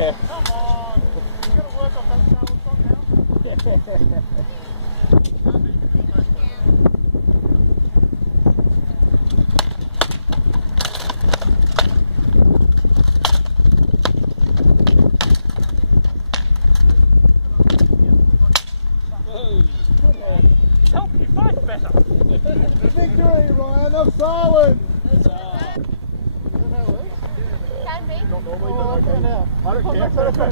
Yeah. Come on. You gotta work on that balance on now. Help you fight better. Victory, Ryan of Silence! Can be. Not normally, but okay. I don't care.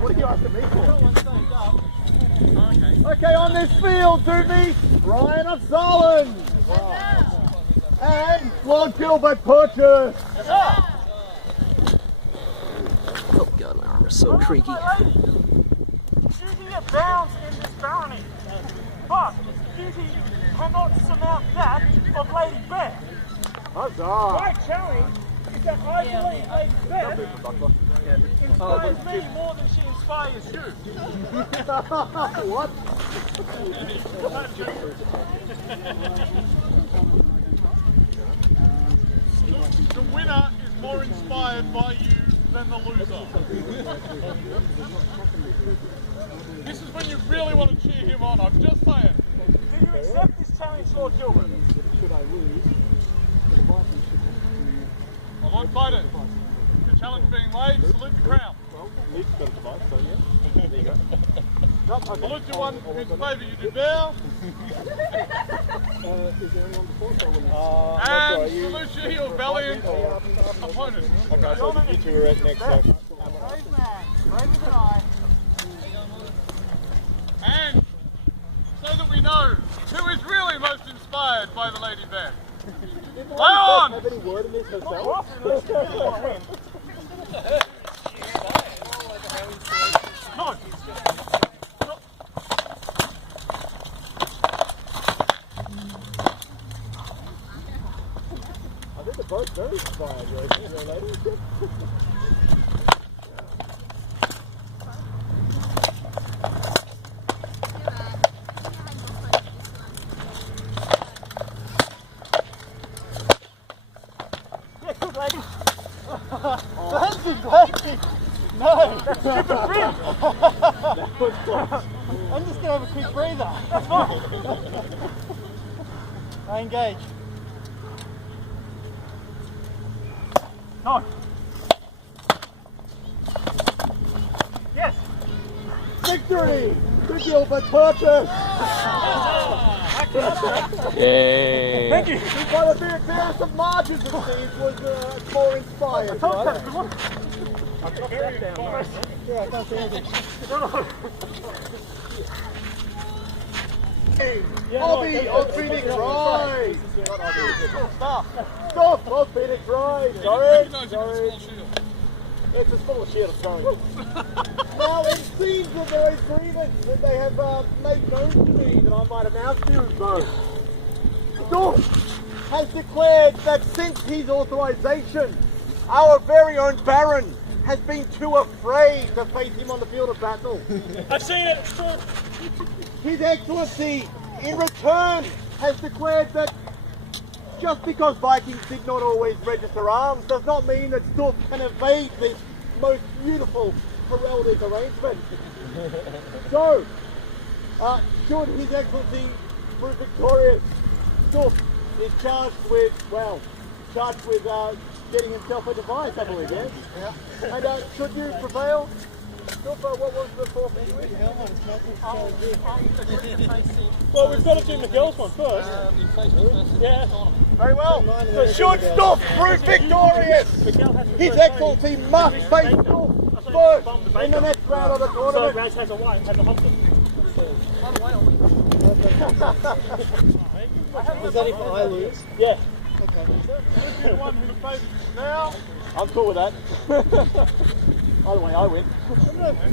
What are you asking me for? Okay, on this field, do me, Ryan of Solent. And Lord Gilbert Purchase. Oh god, my arm is so creaky. Duty abounds in this barony, but duty cannot surmount that of Lady Beth. Huzzah! My challenge is that I believe Lady Beth inspires me more than she inspires you. What? The winner is more inspired by you than the loser. This is when you really want to cheer him on, I'm just saying. Do you accept this challenge, Lord Gilbert? Should I lose? Well, Lord Fighters, the challenge being laid, salute the crown. Well, Luke's got a device, so yeah. There you go. Nope, okay. Salute to one whose favour you do bow. Is there anyone before? And salute you, your valiant opponent. Okay, so you two are at next, so. Brave man, braver than I. And so that we know who is really most inspired by the Lady Beth. Lay on! Have any word in this herself? No. I think they're both very inspired, ladies. No! That's super free! That was close. I'm just gonna have a quick breather. That's fine. I engage. No. Yes. Victory to Gilbert Purchase. Yay! Thank you. By the appearance of margins, it seems, was more inspired. Right? Very inspired. Yeah, I can't see anything. Hobby of Phoenix Rise! Stop of Phoenix Rise! Sorry! It's a small shield, sorry. Now it seems that there is grievance that they have made known to me that I might announce to you both. Dorf has declared that since his authorization, our very own Baron has been too afraid to face him on the field of battle. I've seen it, it's true. His Excellency, in return, has declared that just because Vikings did not always register arms does not mean that Stork can evade this most beautiful heraldic arrangement. So, should His Excellency prove victorious, Stork is charged with getting himself a device, I believe, yes? Yeah. And should you prevail, what was the forfeit? Well, we've got to do Miguel's one first. Yeah. Very well. So should Stork prove victorious, His Excellency must face Stork first in the next round of the So tournament. Raz has a white, has a Hobson. Is that if I lose? Yeah. Okay. The one who faces now. I'm cool with that. Either way, I win.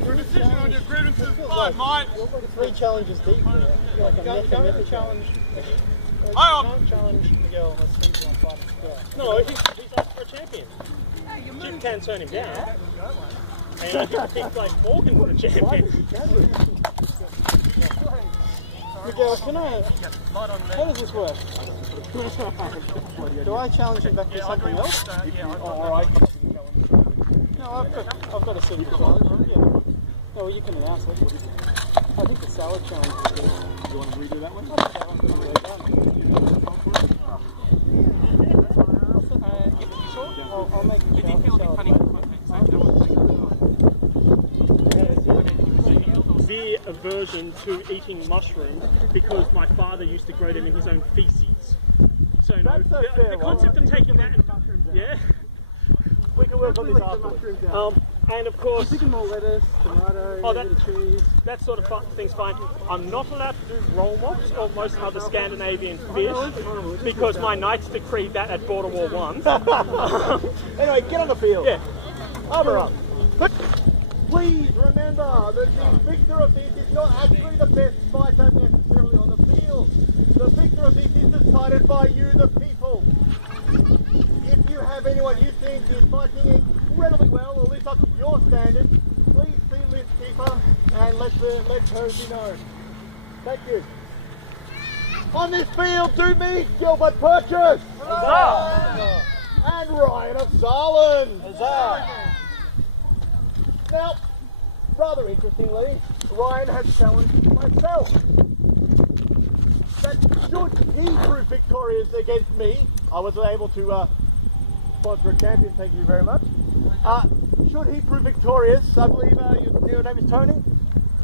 For a decision on your grievances by might. 3 challenges deep there. Like a Go challenge. I am. Can't challenge Miguel unless he's on fighting Miguel. No, he's up for a champion. You can turn him down. And you can pick like Morgan for a champion. Miguel, can I? How does this work? Do I challenge him back to something else? Yeah, Alright. No, I've got a simple challenge. Yeah. No, well, you can announce it. I think the salad challenge is good. You want to redo that one? I'll make the salad severe aversion to eating mushrooms because my father used to grow them in his own feces. So no, the concept of taking that and yeah, We can work on this afterwards. and of course, Picking more lettuce, tomato, Oh, a bit of cheese. that sort of thing's fine. I'm not allowed to do roll mops or most other Scandinavian fish because my knights decreed that at Border War 1. Anyway, get on the field. Yeah. Armour up. But please remember that the victor of this is not actually the best fighter necessarily on the field. The victor of this is decided by you, the people. If you have anyone you think is fighting incredibly well or lives up to your standards, please see Liz Keeper and let her be known. Thank you. On this field to meet Gilbert Purchase. Huzzah! And Ryan of Sarland. Now, rather interestingly, Ryan has challenged myself. That should he prove victorious against me, I was able to sponsor a champion, thank you very much. Should he prove victorious, I believe your name is Tony,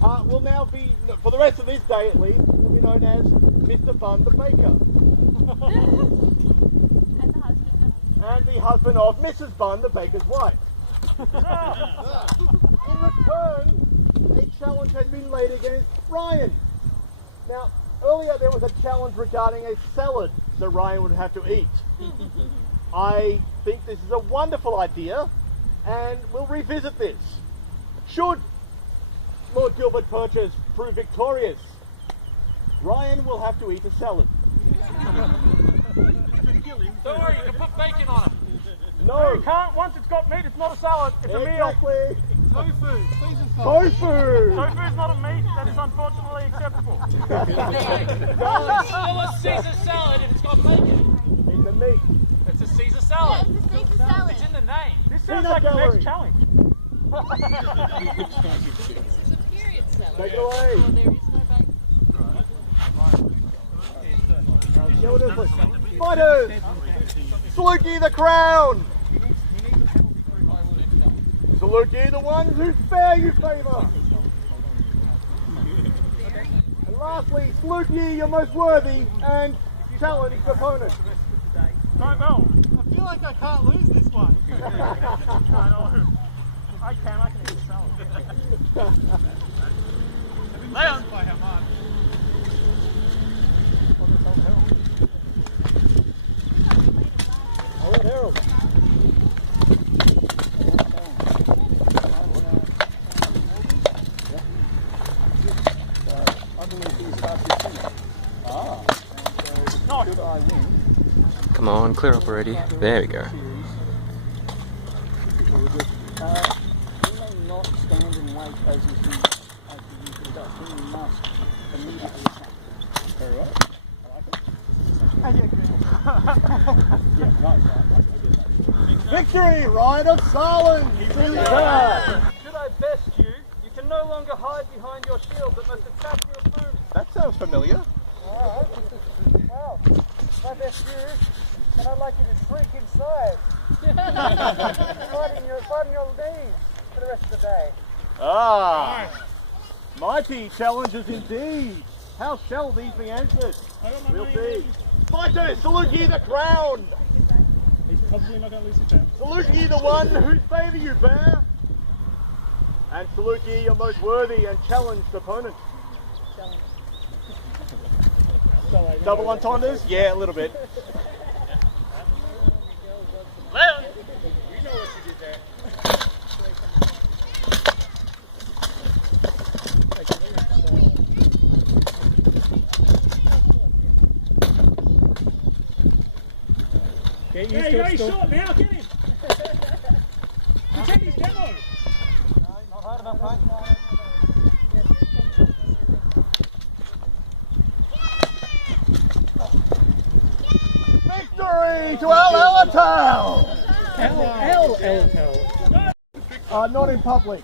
will now be, for the rest of this day at least, will be known as Mr. Buns the Baker. And the husband of Mrs. Bun, the baker's wife. In return, a challenge has been laid against Ryan. Now, earlier there was a challenge regarding a salad that Ryan would have to eat. I think this is a wonderful idea, and we'll revisit this. Should Lord Gilbert Purchase prove victorious, Ryan will have to eat a salad. Don't worry, you can put bacon on it. No, You can't. Once it's got meat, it's not a salad. It's a meal. exactly. Tofu. Tofu. Tofu is not a meat. That is unfortunately acceptable. Oh, a Caesar salad if it's got bacon. Eat the meat. It's a Caesar salad. It's a Caesar salad. It's in the name. This sounds Peanut like the gallery. next challenge. This is a period salad. Take it away. Oh, there is no bacon. Fighters! Saluki the crown! Saluki the one whose fair you favour! And lastly, Saluki your most worthy and challenged opponent. Right, well, I feel like I can't lose this one. I can eat a salad. Leon. By how much? Alright, Harold. I believe he starts his finish. Should I win? Come on, clear up already. There we go. You may not stand and wait as you should as you usually do. You must immediately attack. Very well. I like it. Yeah, right. Victory! Ryan of Sarland! Should I best you, you can no longer hide behind your shield but must attack your opponent. That sounds familiar. Alright, well, if I best you, then I'd like you to shrink inside. fighting your knees for the rest of the day. Ah! Mighty challenges indeed! How shall these be answered? We'll see. Fighters, Saluki the crown! He's probably not going to lose his temper. Saluki the one whose favour you bear! And Saluki your most worthy and challenged opponent. Double entendres? Yeah, a little bit. Leon. You know what you did there. Yeah, he's short now. Get him. Pretend he's demo. Not hard enough, mate. Victory to El Elatown! Not in public.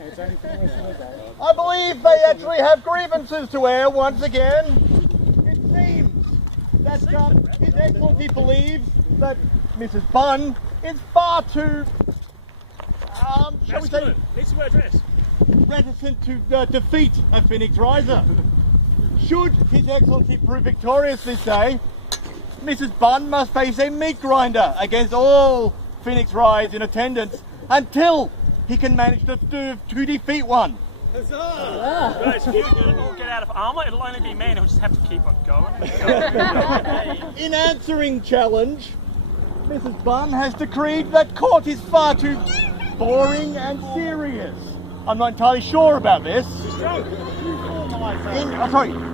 It's only for the rest of the day. I believe they actually have grievances to air once again. It seems that His Excellency believes that Mrs. Bunn is far too, shall we say, Needs to wear a dress. reticent to defeat a Phoenix Riser. Should His Excellency prove victorious this day, Mrs. Bunn must face a meat grinder against all Phoenix Rise in attendance until he can manage to defeat one. Guys, if you all get out of armour, it'll only be me and he'll just have to keep on going. In answering challenge, Mrs. Bunn has decreed that court is far too boring and serious. I'm not entirely sure about this.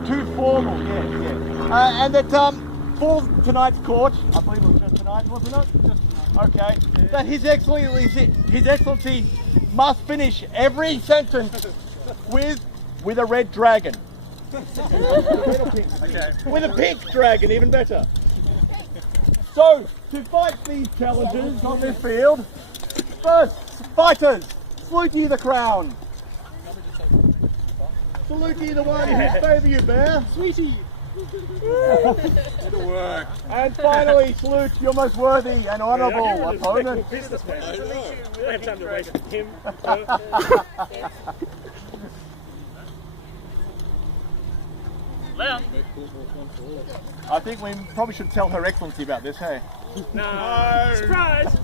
Too formal, yes. And that for tonight's court, I believe it was just tonight, wasn't it? Okay. That His Excellency must finish every sentence with a red dragon. With a pink dragon, even better. So, to fight these challenges on this field, first, fighters, salute ye the crown. Salute ye the one who favour you, Bear. Sweetie. It'll work. And finally, salute your most worthy and honourable opponent. Businessman. I don't have time to waste with him. Leon. I think we probably should tell Her Excellency about this, hey? No. Surprise!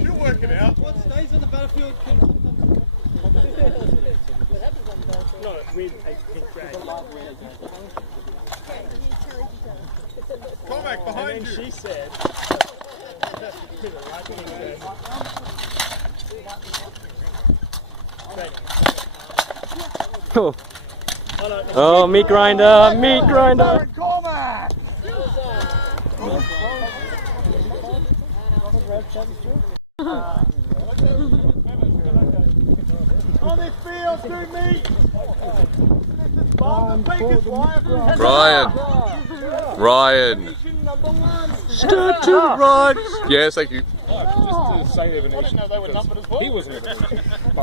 You'll work it out. What stays on the battlefield can No, with a pink dragon. Cormac, behind And then she said... Oh. Oh, meat grinder, meat grinder. Cormac! On this field, to meet Mrs. Buns the Baker's wife. Ryan. Number one. Step to the right. Yes, thank you.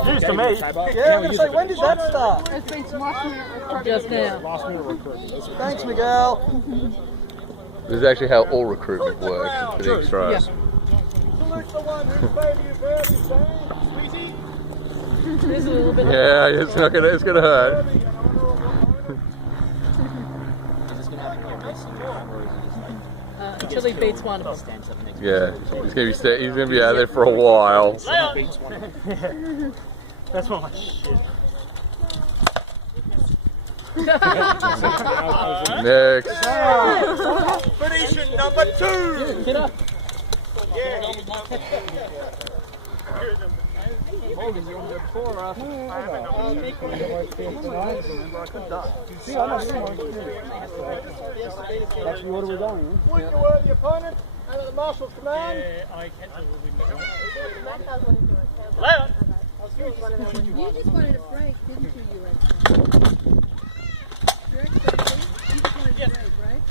News to me. Yeah, I'm going to say, when did that start? It's been just now. Thanks, Miguel. This is actually how all recruitment works for Phoenix Rise. Salute the one who favour you very sweetie. There's a little bit. Yeah, it's gonna hurt. Until he beats one of us. Yeah, he's gonna be out there for a while. That's my shit. Next. Phoenician number 2. Get up. Actually, what are we going? Salute your worthy opponent and at the Marshal's command. I can't do Leon. You just wanted a break, didn't you, Your Excellency? You just wanted a break, right?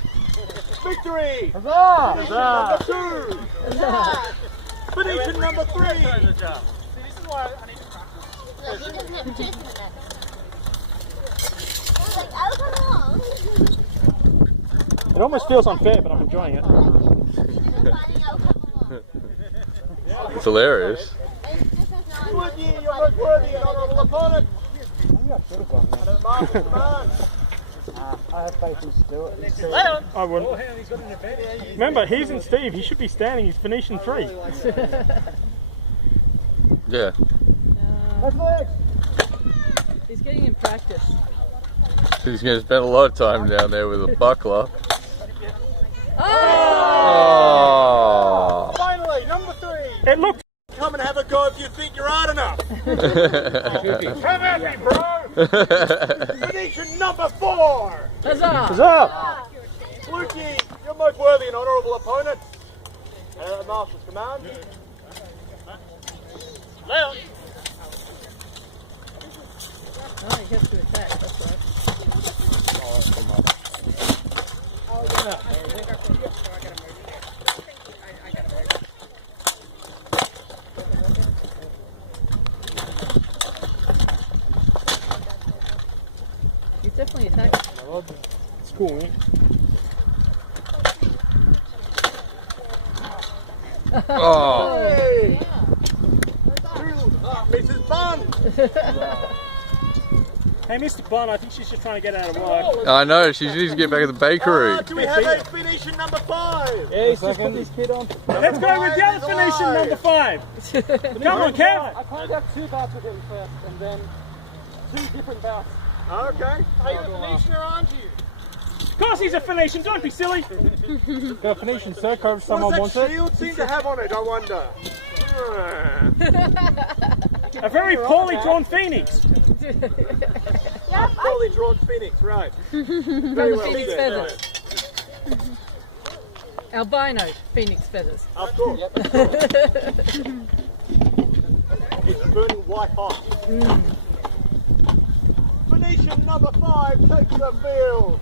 Victory! Huzzah! Phoenician number 2. Phoenician number 3. This is why I need to practice. Look, he doesn't have a chest in it. It almost feels unfair, but I'm enjoying it. It's hilarious. Salute ye your most worthy and honourable opponent. And at the Marshal's command. I have faith in Stuart. Leon. I wouldn't. Remember, he's in Steve. He should be standing. He's Phoenician 3. Yeah. He's getting in practice. He's gonna spend a lot of time down there with a buckler. Oh! Oh. Finally, number 3. It looked. Come and have a go if you think you're hard enough. Come at me, bro. Phoenician number 4. Huzzah! Huzzah! Salute ye your most worthy and honourable opponent. And at the Marshal's command. Leon. Oh, he gets to attack, that's right. definitely attacking. It's cool, isn't it? Oh. Hey! Mrs. Bun! Hey, Mr. Bun, I think she's just trying to get out of work. I know, she needs to get back at the bakery. Do we have a Phoenician number 5? Yeah, he's just put this kid on. Let's go with the other Phoenician number 5. Come on, Kev. I conduct 2 bouts with him first, and then 2 different bouts. Okay. Are you a Phoenician or aren't you? Of course he's a Phoenician, don't be silly. Go Phoenician, sir, if What someone does wants that it. shield seem to have on it, I wonder? A very poorly drawn phoenix. Poorly drawn Phoenix, right. Very well Phoenix said. feathers. Albino phoenix feathers. Of course. It's burning white hot. Phoenician number 5 takes the field.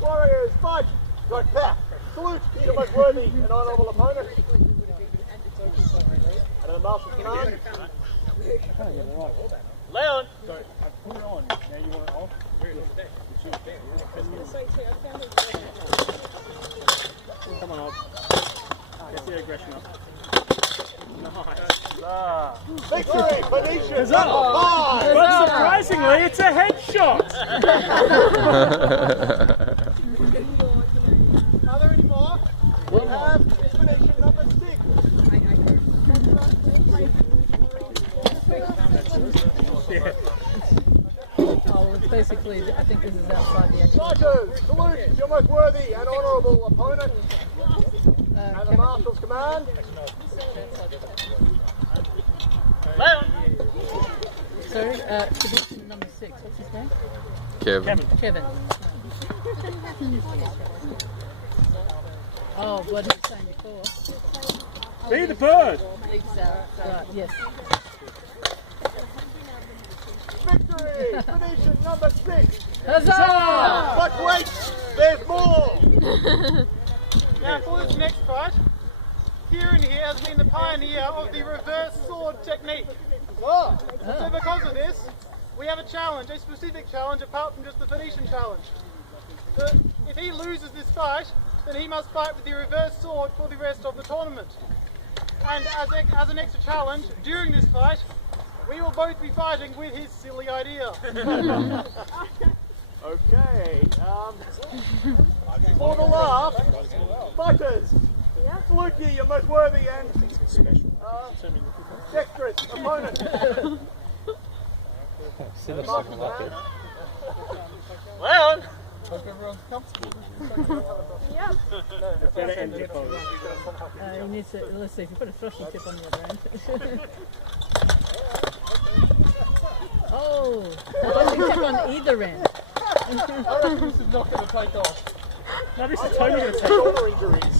Warriors, fight! Right back. Salute to your most worthy and honourable opponent. And the master's command. Leon. Sorry, I put it on. Now you want it off? Come on, up. Get the aggression up. Nice. Victory, Phoenician number 5! But surprisingly, it's a headshot. Are there any more? We have Phoenician number 6. Oh, basically, I think this is outside the action. Fighters, salute your most worthy and honourable opponent. And the Kevin? marshal's command. Leon. Sorry, division number 6. What's his name? Kevin. Kevin. Oh, what he was saying before. Be the bird. Right, yes. Victory, Phoenician number 6. Huzzah! But wait, there's more. Now for this next fight, Kieran here has been the pioneer of the reverse sword technique. Oh, So because of this, we have a challenge, a specific challenge apart from just the Phoenician challenge. So if he loses this fight, then he must fight with the reverse sword for the rest of the tournament. And as an extra challenge, during this fight, we will both be fighting with his silly idea. okay. For the laugh, fighters, salute you, your most worthy and dexterous opponent. And the master's command. Leon. Hope everyone's comfortable. You need to, let's see, if you put a thrusting tip on the other end. Oh, a thrusting tip on either end. I reckon this is not going to take off. No, this is totally going to take Shoulder injuries.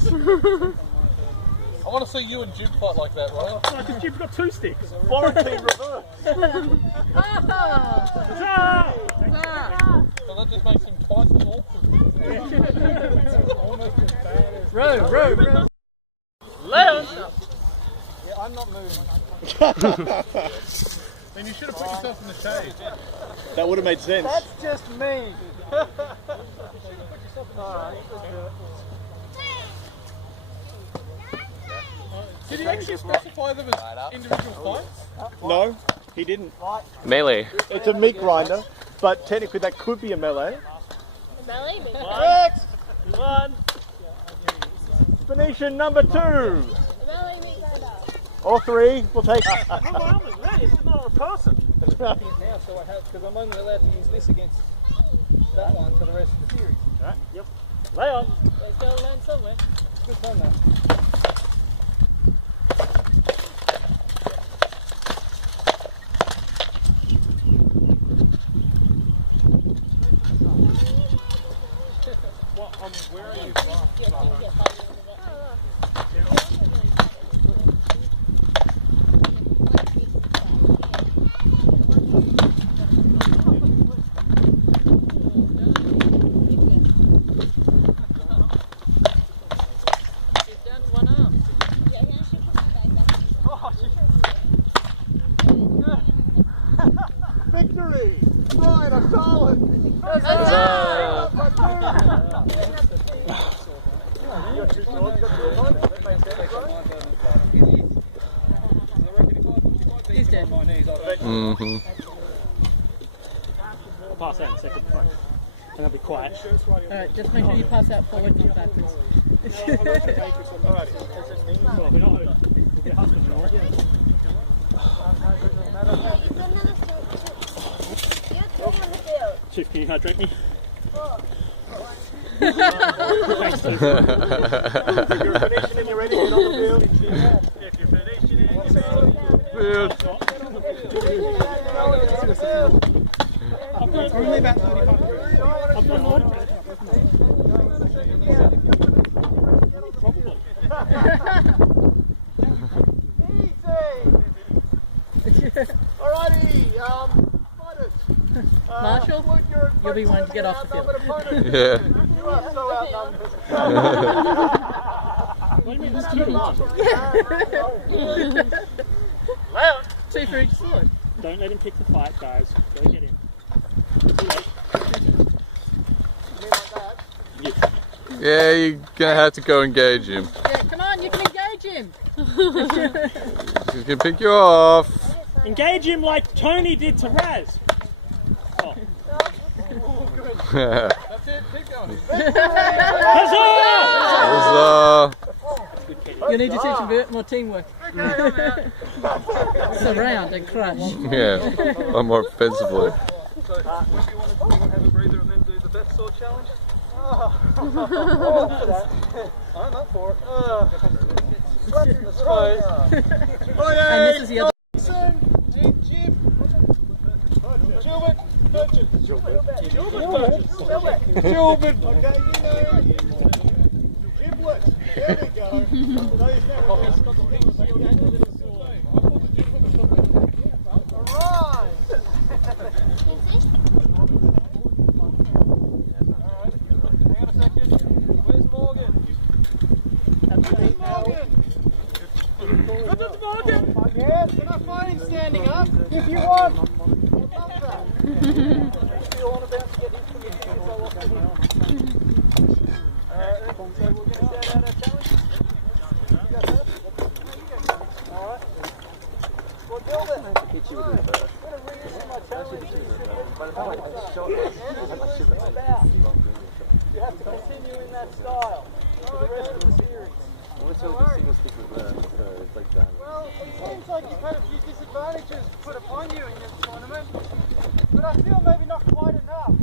I want to see you and Jim fight like that, right? No, because you've got 2 sticks. Quarantine reverse. Huzzah! So that just makes him twice as awful. Almost as bad as... Row. Leon. Yeah, I'm not moving. Then you should have put yourself in the shade. That would have made sense. That's just me. Alright, let's do it. Did he actually specify them as individual fights? No, he didn't. Melee. It's a meat grinder, but technically that could be a melee. Melee? Next, One. Phoenician number 2. Melee meat grinder. All 3 will take. My arm is red. It's not a person. Now, so I have, because I'm only allowed to use this against that one for the rest of the series. Right. Yep. Leon. It's got to land somewhere. Good fun, though. Where are you from? Down to one Alright, I'm solid. He's dead. Mm-hmm. I'll pass out in a second. And I'll be quiet. Alright, just make sure you pass out forward, not backwards. Well, we're not over. Your husband's not. Chief, can you hydrate me? Thanks, Chief. If you're finishing and you're ready to get on the field. If you're finishing and you're Only about 35 degrees. I've got more. Alrighty, fighters. Marshall, you'll be one to get off the field. Yeah. You are so outnumbered. What do you mean there's two? Well, Two for each sword. Don't let him pick the fight, guys. Go get him. Too late. Yeah, you're gonna have to go engage him. Yeah, come on, you can engage him. He's gonna pick you off. Engage him like Tony did to Raz. Oh. That's it, keep going. Huzzah! You need to teach him a bit more teamwork. Surround and crush. Yeah, a lot more offensively. So, when do you want to have a breather and then do the best sword challenge? I'm up for it. Slap in the face. And this is the other. Gilbert. Okay, Giblet. There we go. Alright. Hang on a second. Where's Morgan? Where's Morgan? Yes, can I find him standing up? If you want. I love that. Feel on about to get his commission so often. So we're going to start out our challenge. You got that? Alright. Well, Gilbert. I'm going to read my challenge. You have to continue in that style for the rest of the series. Well, it seems like you've had a few disadvantages put upon you in this tournament, but I feel maybe not quite enough.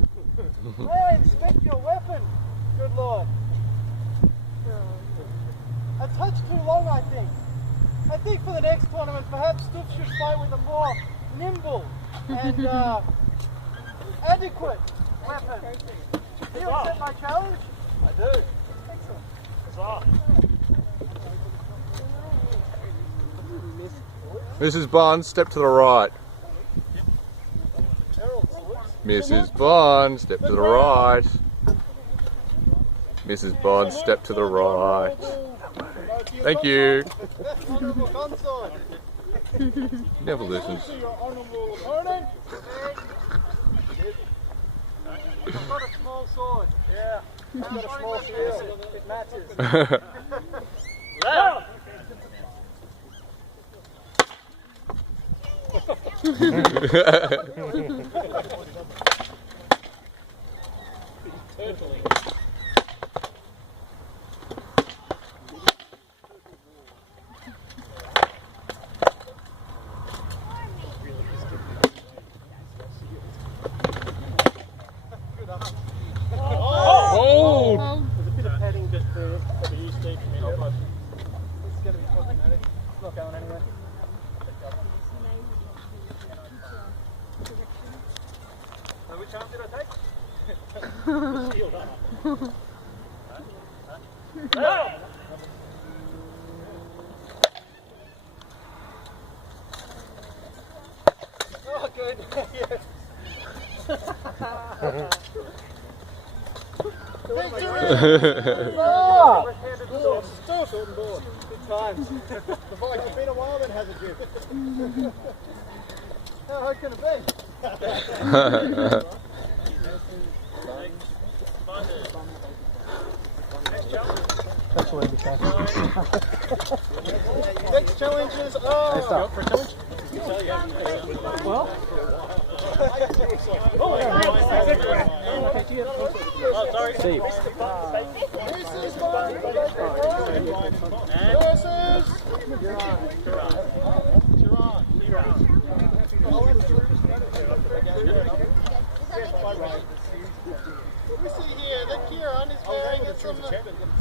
May I inspect your weapon, good lord? A touch too long, I think. I think for the next tournament, perhaps Stoof should fight with a more nimble and adequate weapon. Do you accept my challenge? I do. Excellent. Mrs. Buns, step to the right. Mrs. Buns, step to the right. Mrs. Buns, step to the right. Thank you. Never listens. I've got a small sword. Yeah. I've got a small sword. It matches. Oh! There's a bit of padding just there that we used to eat from here. It's going to be problematic. It's not going anywhere. So which arm did I take? Oh, good. Yes. Good times. It's been a while then, hasn't it? How hard can it be? Next challenges are... Well, Steve. Versus Buns the Baker versus we see here that Kieran is wearing some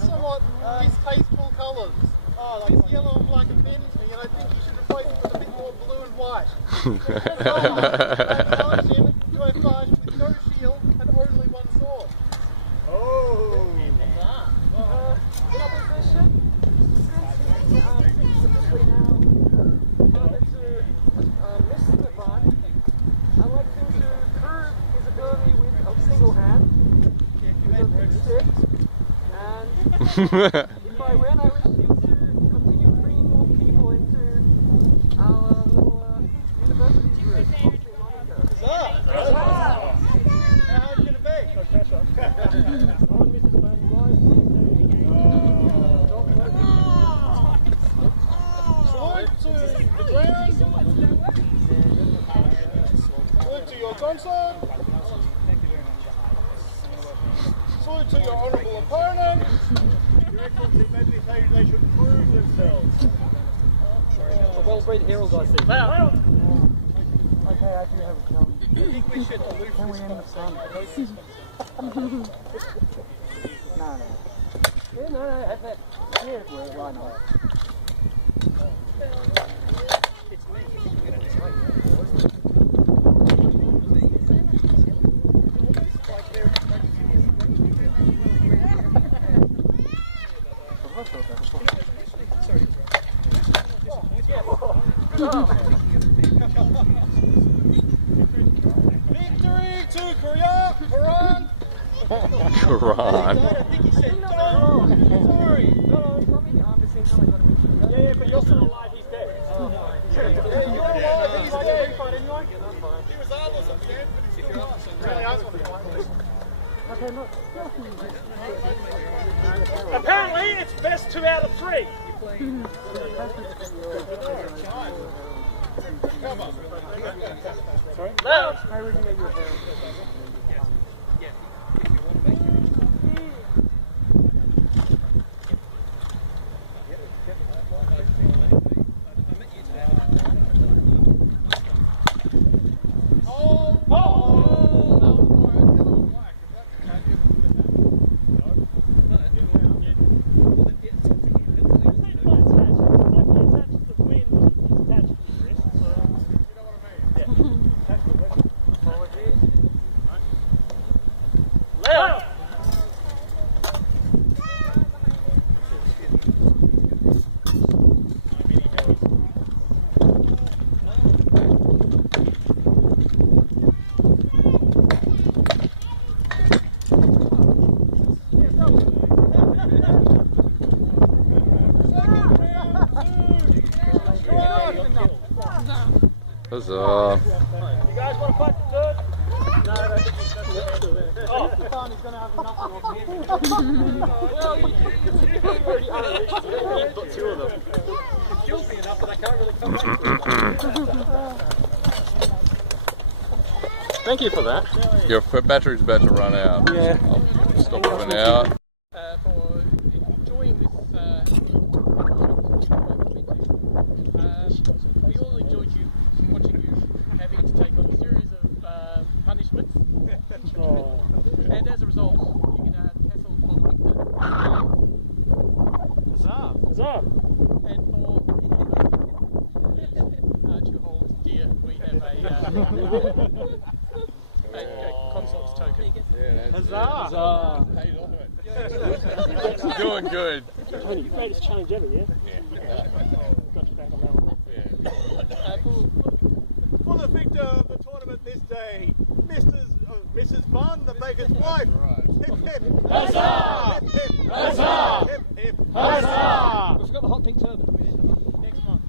somewhat distasteful colours. This yellow and black offends me, and I think you should replace it with a bit more blue and white. Challenge him to a fight with no shield and only one sword. In opposition, since he's specifically now miss the fight, I'd like him to prove his ability with a single hand, with a big stick, and if I win, I wish him to continue bringing more people into our little university group. How hard can it be? No pressure. Salute to the ground. Salute to your consort. Salute to your honourable opponent. Your Excellency, maybe they should prove themselves. a well-bred herald, I see. Loud. Okay, I do have a challenge. I think we should aloof Can we this end the sun? No. Yeah, no, have that. Yeah, why not? Victory to Quran. Quran. I think he said Sorry. Yeah, but you're still alive, he's dead. Yeah, you're alive, he's dead. He was ours at the end, but he's still alive. Really, I was on the Apparently, it's best 2 out of 3. Sorry? Loud! Huzzah. You guys want to fight the third? No, I don't think it's oh. He's going to have nothing on him. Well, you've got 2 of them. It kills me enough that I can't really come back. Thank you for that. Your battery's about to run out. Yeah. I'll stop it out. For enjoying this we all enjoyed watching you having to take on a series of punishments. And as a result, you can tassel for the victor. Huzzah! Huzzah! And for to hold dear, we have a consort's token. Huzzah! Huzzah! Doing good. Tony, greatest challenge ever, yeah? Got you back on that one. For the victor of the tournament this day, Mrs. Buns the Baker's wife. Hip hip. Huzzah! Hip hip. Huzzah! Hip hip. Huzzah! We've got the hot pink turban. Next month.